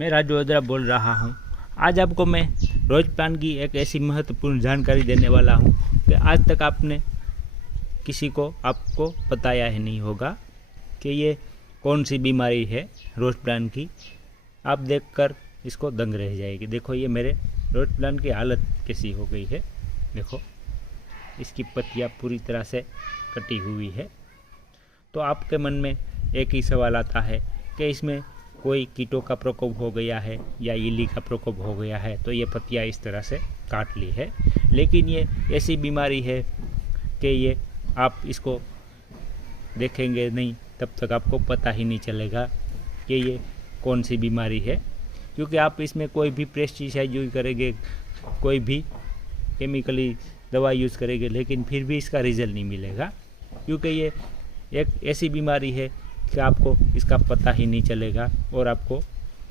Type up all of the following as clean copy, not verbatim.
मैं राजू वद्रा बोल रहा हूँ। आज आपको मैं रोज प्लान की एक ऐसी महत्वपूर्ण जानकारी देने वाला हूँ कि आज तक आपने किसी को आपको बताया ही नहीं होगा कि ये कौन सी बीमारी है रोज प्लान की। आप देखकर इसको दंग रह जाएगी। देखो ये मेरे रोज प्लान की हालत कैसी हो गई है। देखो इसकी पत्तियाँ पूरी तरह से कटी हुई है। तो आपके मन में एक ही सवाल आता है कि इसमें कोई कीटों का प्रकोप हो गया है या इली का प्रकोप हो गया है, तो ये पत्तियाँ इस तरह से काट ली है। लेकिन ये ऐसी बीमारी है कि ये आप इसको देखेंगे नहीं तब तक आपको पता ही नहीं चलेगा कि ये कौन सी बीमारी है, क्योंकि आप इसमें कोई भी पेस्टिसाइड यूज करेंगे, कोई भी केमिकली दवा यूज़ करेंगे, लेकिन फिर भी इसका रिजल्ट नहीं मिलेगा, क्योंकि ये एक ऐसी बीमारी है कि आपको इसका पता ही नहीं चलेगा और आपको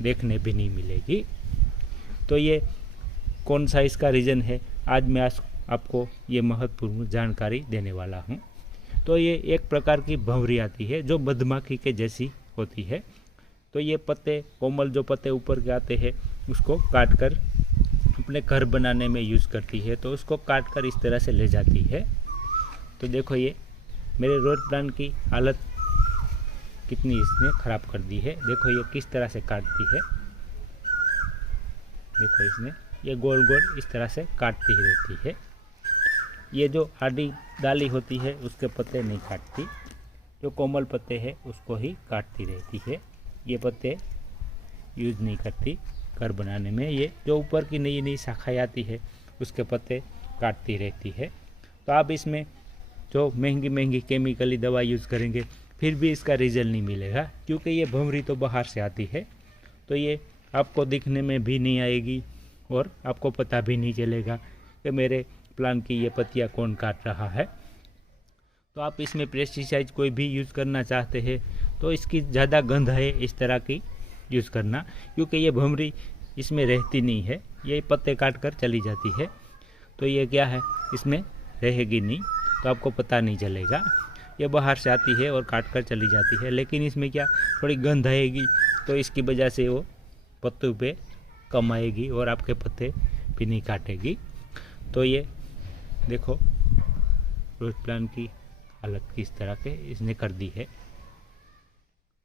देखने भी नहीं मिलेगी। तो ये कौन सा इसका रीज़न है, आज मैं आपको ये महत्वपूर्ण जानकारी देने वाला हूँ। तो ये एक प्रकार की भंवरी आती है जो मधुमक्खी के जैसी होती है। तो ये पत्ते, कोमल जो पत्ते ऊपर के आते हैं, उसको काट कर अपने घर बनाने में यूज़ करती है। तो उसको काट कर इस तरह से ले जाती है। तो देखो ये मेरे रोज प्लांट की हालत कितनी इसने ख़राब कर दी है। देखो ये किस तरह से काटती है। देखो इसने ये गोल गोल इस तरह से काटती ही रहती है। ये जो हार्डी डाली होती है उसके पत्ते नहीं काटती, जो कोमल पत्ते हैं उसको ही काटती रहती है। ये पत्ते यूज़ नहीं करती घर बनाने में। ये जो ऊपर की नई नई शाखाएँ आती है उसके पत्ते काटती रहती है। तो आप इसमें जो महंगी महंगी केमिकली दवा यूज़ करेंगे फिर भी इसका रिजल्ट नहीं मिलेगा, क्योंकि ये भंवरी तो बाहर से आती है। तो ये आपको दिखने में भी नहीं आएगी और आपको पता भी नहीं चलेगा कि मेरे प्लांट की ये पत्तियाँ कौन काट रहा है। तो आप इसमें पेस्टिसाइड कोई भी यूज़ करना चाहते हैं तो इसकी ज़्यादा गंध है इस तरह की यूज़ करना, क्योंकि ये भंवरी इसमें रहती नहीं है, ये पत्ते काट कर चली जाती है। तो ये क्या है, इसमें रहेगी नहीं, तो आपको पता नहीं चलेगा। ये बाहर से आती है और काट कर चली जाती है, लेकिन इसमें क्या थोड़ी गंध आएगी, तो इसकी वजह से वो पत्तों पे कम आएगी और आपके पत्ते भी नहीं काटेगी। तो ये देखो रोज प्लांट की हालत किस तरह के इसने कर दी है।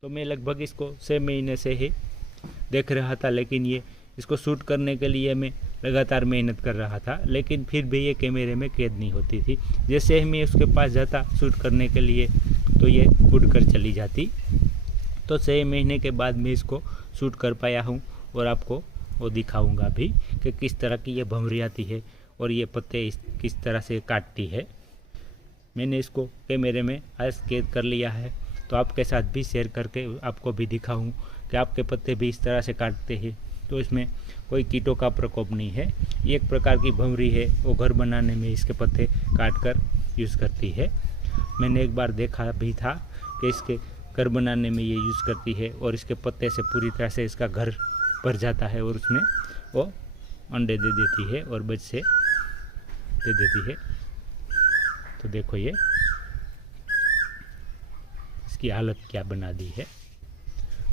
तो मैं लगभग इसको 6 महीने से ही देख रहा था, लेकिन ये इसको शूट करने के लिए मैं लगातार मेहनत कर रहा था, लेकिन फिर भी ये कैमरे में कैद नहीं होती थी। जैसे ही मैं उसके पास जाता शूट करने के लिए तो ये उड़ कर चली जाती। तो 6 महीने के बाद मैं इसको शूट कर पाया हूँ और आपको वो दिखाऊंगा भी कि किस तरह की ये भंवरी आती है और ये पत्ते किस तरह से काटती है। मैंने इसको कैमरे में आज कैद कर लिया है, तो आपके साथ भी शेयर करके आपको भी दिखाऊं कि आपके पत्ते भी इस तरह से काटते हैं। तो इसमें कोई कीटों का प्रकोप नहीं है, ये एक प्रकार की भंवरी है, वो घर बनाने में इसके पत्ते काट कर यूज़ करती है। मैंने एक बार देखा भी था कि इसके घर बनाने में ये यूज़ करती है और इसके पत्ते से पूरी तरह से इसका घर भर जाता है और उसमें वो अंडे दे देती है और बच्चे दे देती है। तो देखो ये इसकी हालत क्या बना दी है।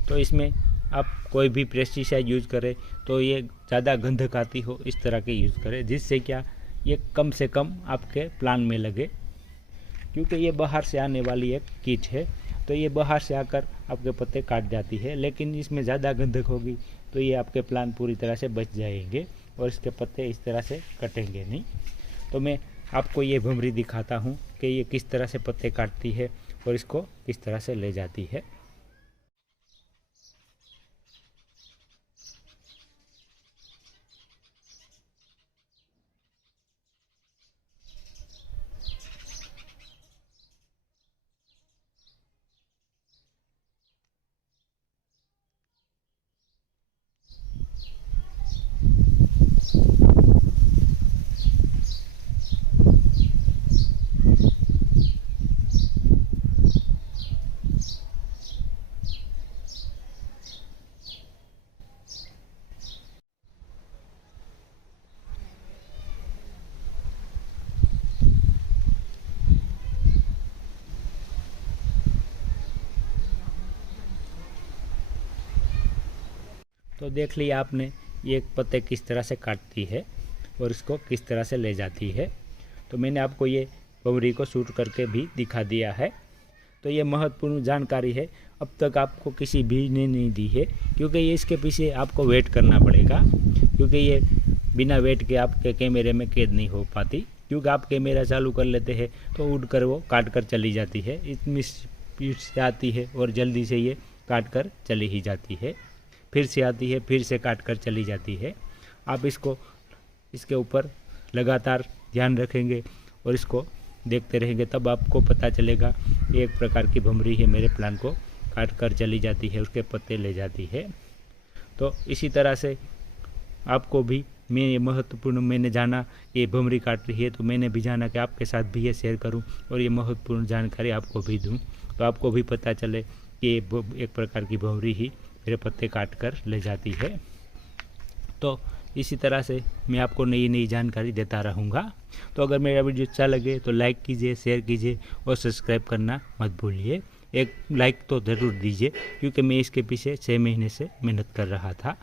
तो इसमें आप कोई भी पेस्टिसाइड यूज़ करें तो ये ज़्यादा गंधक आती हो इस तरह के यूज़ करें, जिससे क्या ये कम से कम आपके प्लांट में लगे, क्योंकि ये बाहर से आने वाली एक कीट है। तो ये बाहर से आकर आपके पत्ते काट जाती है, लेकिन इसमें ज़्यादा गंधक होगी तो ये आपके प्लांट पूरी तरह से बच जाएंगे और इसके पत्ते इस तरह से कटेंगे नहीं। तो मैं आपको ये भंवरी दिखाता हूँ कि ये किस तरह से पत्ते काटती है और इसको किस तरह से ले जाती है। तो देख लिया आपने ये पत्ते किस तरह से काटती है और इसको किस तरह से ले जाती है। तो मैंने आपको ये भंवरी को शूट करके भी दिखा दिया है। तो ये महत्वपूर्ण जानकारी है, अब तक आपको किसी भी ने नहीं दी है, क्योंकि ये इसके पीछे आपको वेट करना पड़ेगा, क्योंकि ये बिना वेट के आपके कैमरे में कैद नहीं हो पाती। क्योंकि आप कैमरा चालू कर लेते हैं तो उड़ कर वो काट कर चली जाती है, इतनी स्पीड से आती है और जल्दी से ये काट कर चली ही जाती है, फिर से आती है, फिर से काट कर चली जाती है। आप इसके ऊपर लगातार ध्यान रखेंगे और इसको देखते रहेंगे, तब आपको पता चलेगा एक प्रकार की भंवरी है, मेरे प्लांट को काट कर चली जाती है, उसके पत्ते ले जाती है। तो इसी तरह से आपको भी मैं महत्वपूर्ण मैंने जाना ये भंवरी काट रही है, तो मैंने भी जाना कि आपके साथ भी ये शेयर करूं और ये महत्वपूर्ण जानकारी आपको भी दूं, तो आपको भी पता चले कि एक प्रकार की भंवरी ही मेरे पत्ते काट कर ले जाती है। तो इसी तरह से मैं आपको नई नई जानकारी देता रहूँगा। तो अगर मेरा वीडियो अच्छा लगे तो लाइक कीजिए, शेयर कीजिए और सब्सक्राइब करना मत भूलिए। एक लाइक तो ज़रूर दीजिए, क्योंकि मैं इसके पीछे 6 महीने से मेहनत कर रहा था।